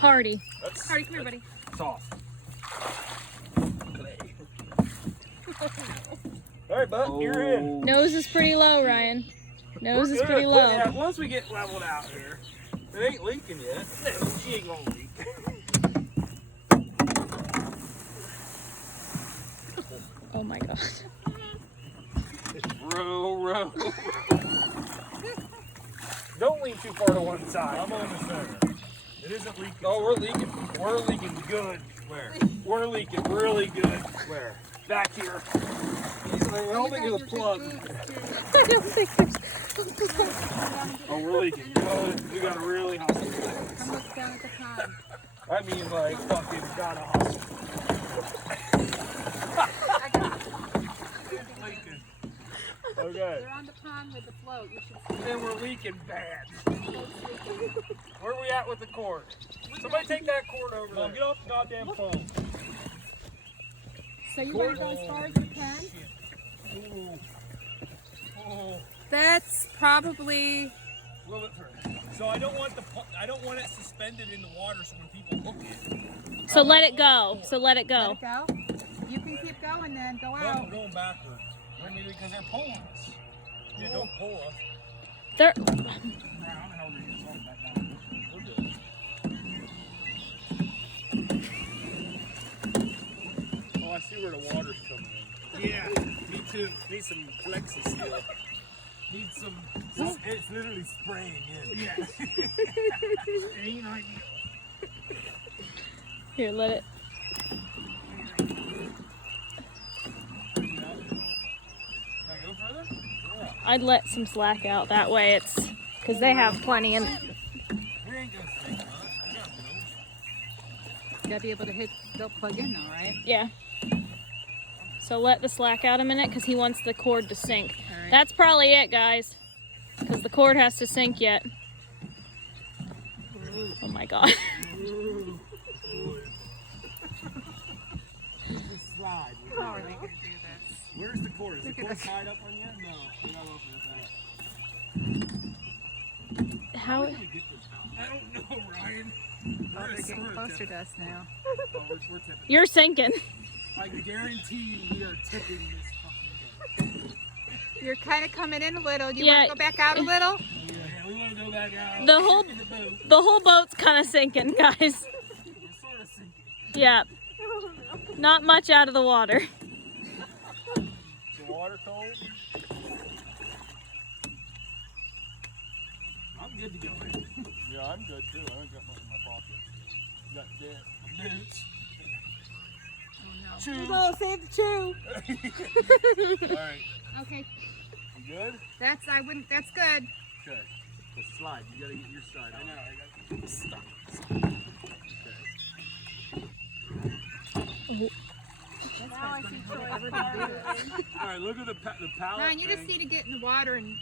Hardy. Hardy, come here, buddy. Soft. All right, bud, you're in. Nose is pretty low, Ryan. Nose is We're pretty good. low. Yeah, once we get leveled out here, it ain't leaking yet. No, she ain't gonna leak. Oh my god. Row. Don't lean too far to one side. I'm on the center. It isn't leaking. Oh, we're leaking. We're leaking good. Where? We're leaking really good. Where? Back here. I don't think there's a plug. I don't think there's... Oh, we're leaking good. We gotta really hustle. Come look down at the pond. I mean, like, fucking gotta hustle. It's leaking. Okay. They're on the pond with the float. You should see. And we're leaking bad. Where are we at with the cord? Somebody take that cord over Mom, there. get off the goddamn phone. So you want to go as far as you can? Ooh. Oh, That's probably... a little bit further. So I don't want it suspended in the water so when people hook it. So let it go. So let it go. Let it go. You can keep going then. Go No, out. we're going backwards. I mean, because they're pulling us. Yeah, don't pull us. There. How the hell did you slow that down? We're good. Oh, I see where the water's coming in. Yeah, me too. Need some Plexi seal. Need some. It's literally spraying in. Yeah. Ain't ideal. Here, let it. Can I go further? I'd let some slack out. That way it's... Because they have plenty in... We ain't gonna sink, huh? We got bills. You gotta be able to hit. They'll plug in though, right? Yeah. So let the slack out a minute because he wants the cord to sink. All right. That's probably it, guys. Because the cord has to sink yet. Oh my god. Just slide. How are they gonna do this? Where's the cord? Is the Look at cord this. tied up on yet? No. We're not opening it. How... I don't know, Ryan. Oh, they're getting closer to us now. Oh, we're tipping. You're sinking. I guarantee you we are tipping this fucking thing. You're kind of coming in a little. You Yeah. want to go back out a little? Yeah, we want to go back out. The whole... In the boat. The whole boat's kind of sinking, guys. We're sort of sinking. Yeah. Not much out of the water. The water cold? I'm good to go in. Yeah, I'm good too. I ain't got nothing in my pocket. You got dead. Boots. Oh Chew. no! Save the chew. Alright. Okay, You good? that's I wouldn't. That's good. Okay. Let's slide. You gotta get your side I on. know, I got stuck. Now I see Troy. Alright, look at the pallet. Man, you just thing. need to get in the water and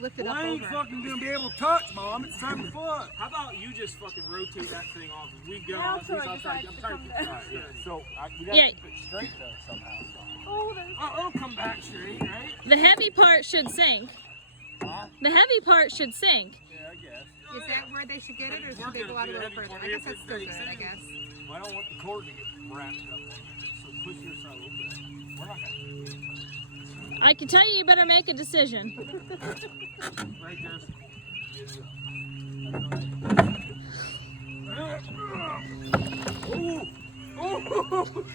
lift it Well, up I ain't over. fucking gonna be able to touch, Mom. It's time to fuck. How about you just fucking rotate that thing off as we go? Now I'm trying Troy to decides to come get back. yeah. So we gotta Yeah. keep it straight though somehow. Oh, there's Oh, it'll come back straight, right? The heavy part should sink. Huh? The heavy part should sink. Yeah, I guess. Is that where they should get it, or We're should they go gonna out a do little heavy further? part I guess if that's it still takes good. I it. guess. Well, I don't want the cord to get wrapped up. So push your side a little bit. We're not gonna. I can tell you, you better make a decision. Right there's Ooh!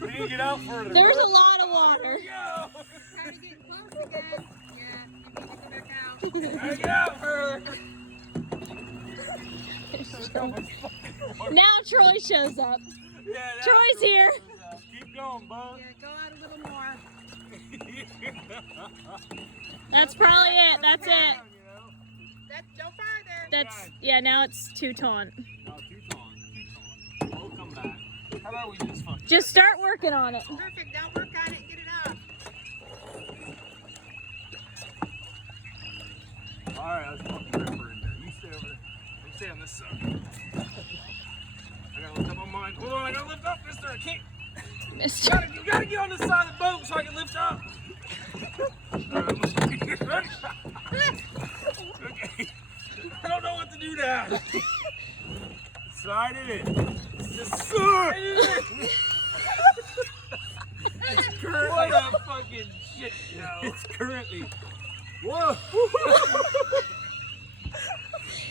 We need to get out further. There's a lot of water. go. Try to get close again. Yeah, you need to go back out. Gotta get out further. Now Troy shows up. Yeah, that's Troy's cool. here. Keep going, bud. Yeah, go out a little more. That's probably it. That's it. That's no farther. That's, yeah, now it's too taunt. No, keep on. Keep on. We'll come back. How about we just fucking... Just start working on it. Perfect. Now work on it and get it out. Alright, let's fucking ripper in there. You stay over there. I'll stay on this side. I gotta lift up on mine. Hold on, I gotta lift up, mister. I can't. Mister. You gotta get on this side of the boat so I can lift up. Alright, I'm gonna... Ready? Okay. I don't know what to do now. Slide Slide it in. Just slide it in. It's currently. What a fucking shit show. It's currently. Whoa.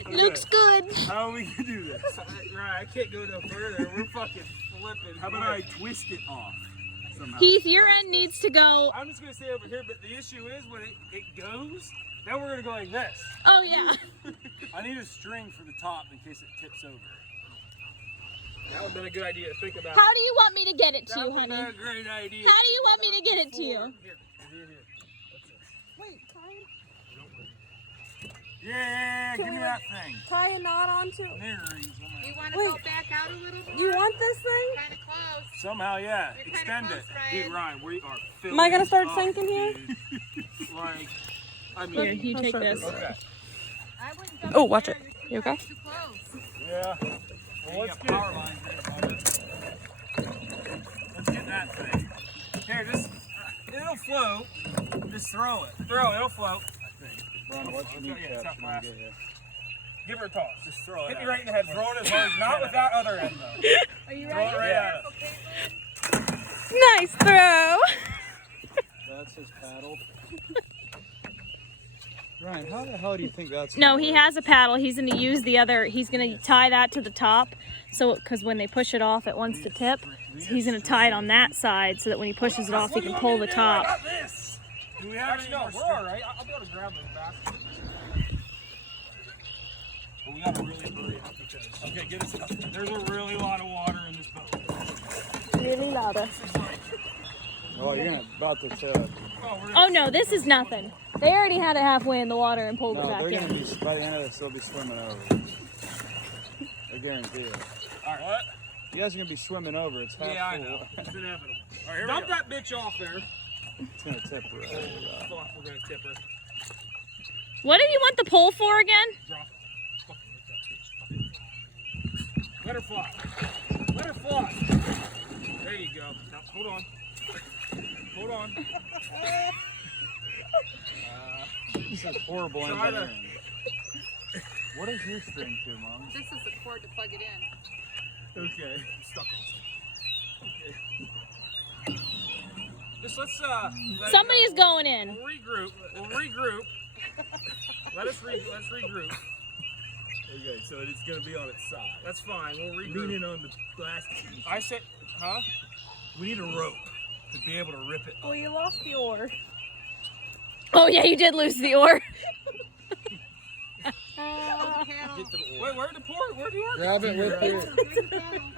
Looks good. How are we gonna do this? Right, I can't go no further. We're fucking flipping. How about I twist it off somehow? Heath, your end needs to go. I'm just gonna stay over here, but the issue is when it goes, now we're gonna go like this. Oh yeah. I need a string for the top in case it tips over. That would have been a good idea to think about. How do you want me to get it to That you, would have honey? been a great idea. How do you want me to get it to you? Here. Wait, Yeah, give me that thing. tie a knot onto it. Mirrors. You want to go back out a little more? You want this thing? Kind of close. Somehow, yeah. You're kinda Extend close, it. Ryan. Dude, Ryan, we are filling Am I gonna start up, sinking here? dude. Like, I mean, Here, you take this. okay. I wouldn't jump Oh, in watch there. it. You're You okay? too close. Yeah. Well, let's get power lines there, brother. Let's get that thing. Here, just it'll float. Just throw it. Throw it. It'll float. I think. Ron, what's your Yeah, it's not last. Give her a toss. Just throw it. Hit me out. right in the head. Throw it as hard as you Not can. with that other end though. Are you Throw ready? it right at us. Okay, Nice throw. That's his paddle. Ryan, how the hell do you think that's No, gonna he work? has a paddle. He's gonna use the other. He's gonna tie that to the top, so because when they push it off, it wants to tip. So he's gonna tie it on that side so that when he pushes it off, he can pull the top. Got this. Do we have Actually, any no, more we're all right. I'll be able to grab those back. But we gotta really hurry up because okay, get us up. There's a really lot of water in this boat. Really louder. Oh, you're gonna about to Oh no, this is nothing. They already had it halfway in the water and pulled it no, back they're gonna in. be by the end of this, they'll be swimming over. I guarantee it. All right, what? You guys are gonna be swimming over. It's half Yeah, I full. know. It's inevitable. All right, here Dump we go. that bitch off there. It's gonna tip right. Fuck, we're gonna tip her. What did you want the pole for again? Drop. Let her fly. Let her fly. There you go. Now, hold on. Hold on. This is horrible Try to- engineering. What is your string to, Mom? This is the cord to plug it in. Okay. I'm stuck on. Okay. Just let's let it Somebody's go. going in. We'll regroup. We'll regroup. Let's regroup. Okay, so it's gonna be on its side. That's fine. We'll regroup. Leaning on the plastic. I said, huh? We need a rope to be able to rip it. Oh, you lost the oar. Oh yeah, you did lose the oar. Oh, the paddle. Get the Wait, where'd the port? Where'd the oar? Grab it with your. Where's the paddle?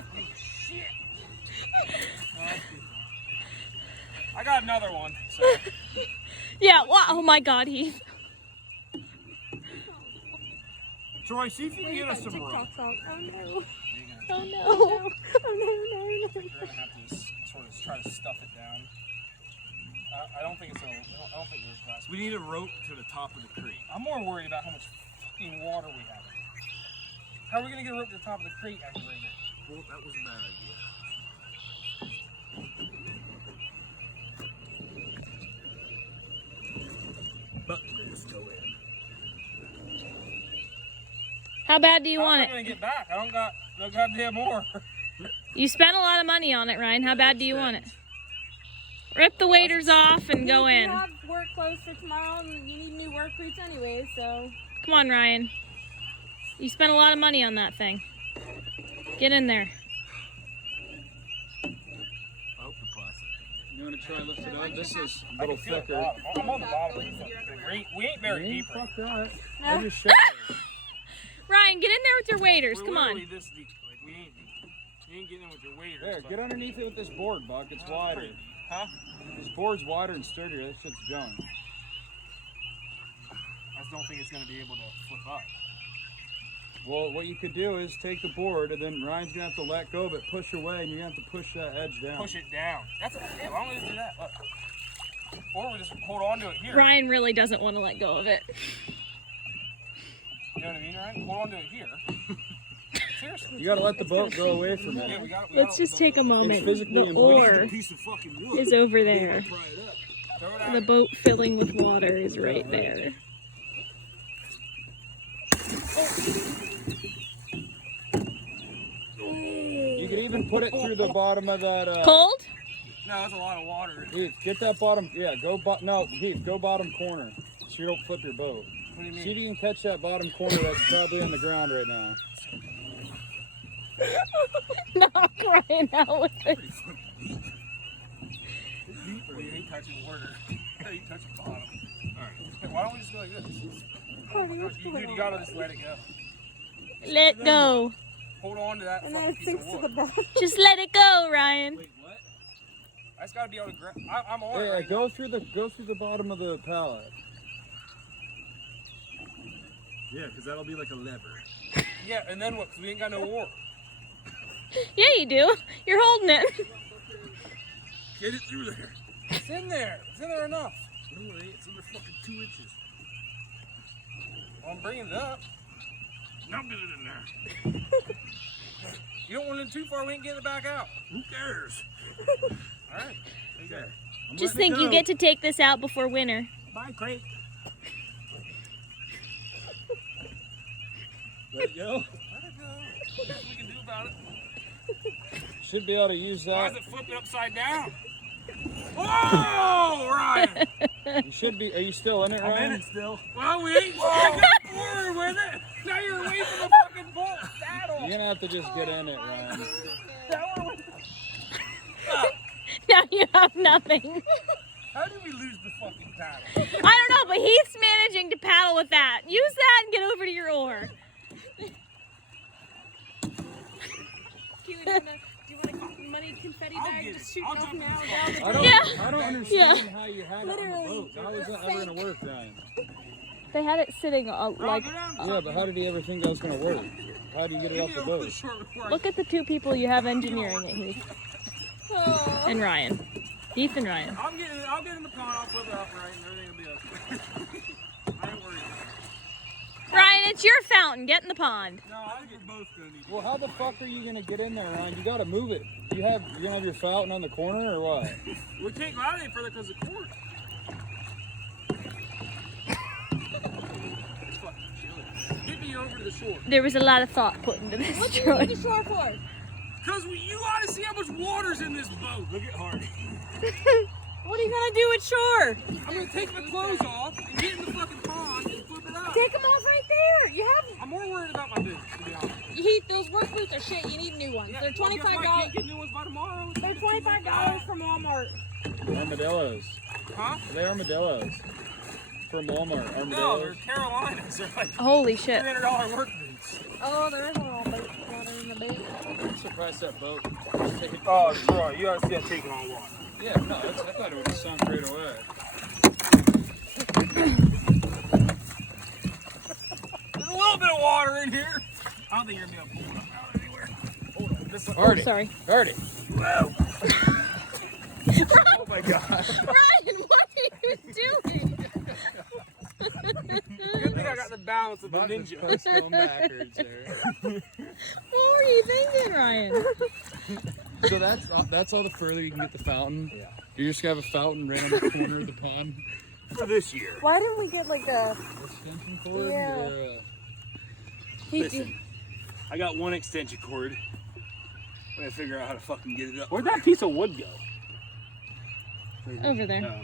I got another one. So. Yeah. Wow. Oh my God, Heath. Troy, see if you can get us some rope. TikTok's on. Oh no. Oh no. Oh no, You're gonna have to sort of try to stuff it down. I don't think it's gonna. I don't think there's glass. We need a rope to the top of the creek. I'm more worried about how much fucking water we have. How are we gonna get a rope to the top of the crate after right now? Well, that was a bad idea. But just go in. How bad do you How want am I it? gonna get back? I don't got no goddamn more. You spent a lot of money on it, Ryan. How bad do you want it? Rip the waders off and go in. You have work clothes for tomorrow, and you need new work boots anyway, so. Come on, Ryan. You spent a lot of money on that thing. Get in there. I hope the plastic. You wanna try to lift it up? This is a I little can feel the thicker. bottom. I'm on the bottom of the thing. We ain't very You deep ain't right fucked right. No. I just showed you. Ryan, get in there with your waders. We're Come on. literally this deep. Like we ain't deep. You ain't getting in with your waders. There, but- get underneath it with this board, Buck. It's wider. Huh? This board's wider and sturdier. That shit's junk. I just don't think it's gonna be able to flip up. Well, what you could do is take the board, and then Ryan's gonna have to let go of it, push away, and you're gonna have to push that edge down. Push it down. That's yeah, why don't we just do that? Look. Or we just hold on to it here. Ryan really doesn't want to let go of it. You know what I mean, Ryan? Hold on to it here. Seriously. You gotta let the boat go away from Yeah, it. we got. Let's just take a moment. physically The impossible. oar Piece of fucking wood. is over there. Pry it up. Throw it out. The boat filling with water is right there. You can even put it through the bottom of that. Cold? No, that's a lot of water. Heath, get that bottom. Yeah, Heath, go bottom corner so you don't flip your boat. What do you See if you can catch that bottom corner that's probably on the ground right now. No, I'm crying out with it. Well, you ain't touching water. You touch the bottom. Alright. Why don't we just go like this? Oh my gosh, dude, you gotta just let it go. Let go. Hold on to that fucking piece of wood. Just let it go, Ryan. Wait, what? I just gotta be able to grab. I'm on it Yeah, right go through the bottom of the pallet. Yeah, because that'll be like a lever. now. Yeah, and then what? 'Cause we ain't got no oar. Yeah, you do. You're holding it. Get it through there. It's in there. It's in there enough. No, it ain't. It's under fucking 2 inches. Well, I'm bringing it up. Now get it in there. You don't want it too far, we ain't getting it back out. Who cares? Alright. Okay. I'm Just letting it think you go. get to take this out before winter. Bye, Crate. Let it go. Let it go. Nothing we can do about it. Should be able to use Why that. is it flipping upside down? Whoa, Ryan! You should be. Are you still in it, I'm in Ryan? it still. Well, we ain't got forward with it. Now you're away from the fucking boat saddle. You're gonna have to just get in it, Ryan. Now you have nothing. How did we lose the fucking paddle? I don't know, but Heath's managing to paddle with that. Use that and get over to your oar. Keely, do you want a money confetti I'll bag get to it. shoot I'll off jump in now the down the I don't. Yeah. I don't understand how you had it on the boat. How is that ever gonna work, Ryan? They had it sitting like. Yeah, but how did he ever think that was gonna work? How do you get it off the boat? Look at the two people you have engineering it, Heath. And Ryan. Heath and Ryan. I'll get in the pond, I'll flip it up right, and everything will be okay. I ain't worried. Ryan, it's your fountain. Get in the pond. No, I think we're both gonna need Well, how the fuck are you gonna get in there, Ryan? You gotta move it. You're gonna have your fountain on the corner or what? We can't go out any further because of the cord. It's fucking chilly. Get me over to the shore. There was a lot of thought put into this What's choice. the shore for? Because you ought to see how much water's in this boat. Look at Hardy. What are you gonna do at shore? I'm going to take my clothes off and get in the fucking pond and flip it up. Take them off right there. You have I'm more worried about my boots, to be honest. Heath, those work boots are shit. You need new ones. Yeah, They're well, guess what? I $25. can't get new ones by tomorrow. They're $25 from Walmart. Armadillos. Huh? They're armadillos. From Walmart. No, Armadillos. they're Carolinas. They're like Holy shit. $300 work boots. Oh, there is a little boat water in the boat. I'm surprised that boat. Oh, sure. You got to see that taking on water. Yeah, no, I thought it would have sunk right away. There's a little bit of water in here. I don't think you're going to be able to pull it up out anywhere. Hold on. This one. Hardy. Sorry. Hardy. Oh my gosh. Ryan, what are you doing? Good thing I got the balance of a ninja. Going backwards there. What were you thinking, Ryan? So that's all the further you can get the fountain. Yeah. You're just gonna have a fountain right on the corner of the pond. For this year. Why didn't we get like a Extension cord. Yeah. Or, Listen, I got one extension cord. I'm gonna figure out how to fucking get it up. Where'd that piece of wood go? Over there. Oh.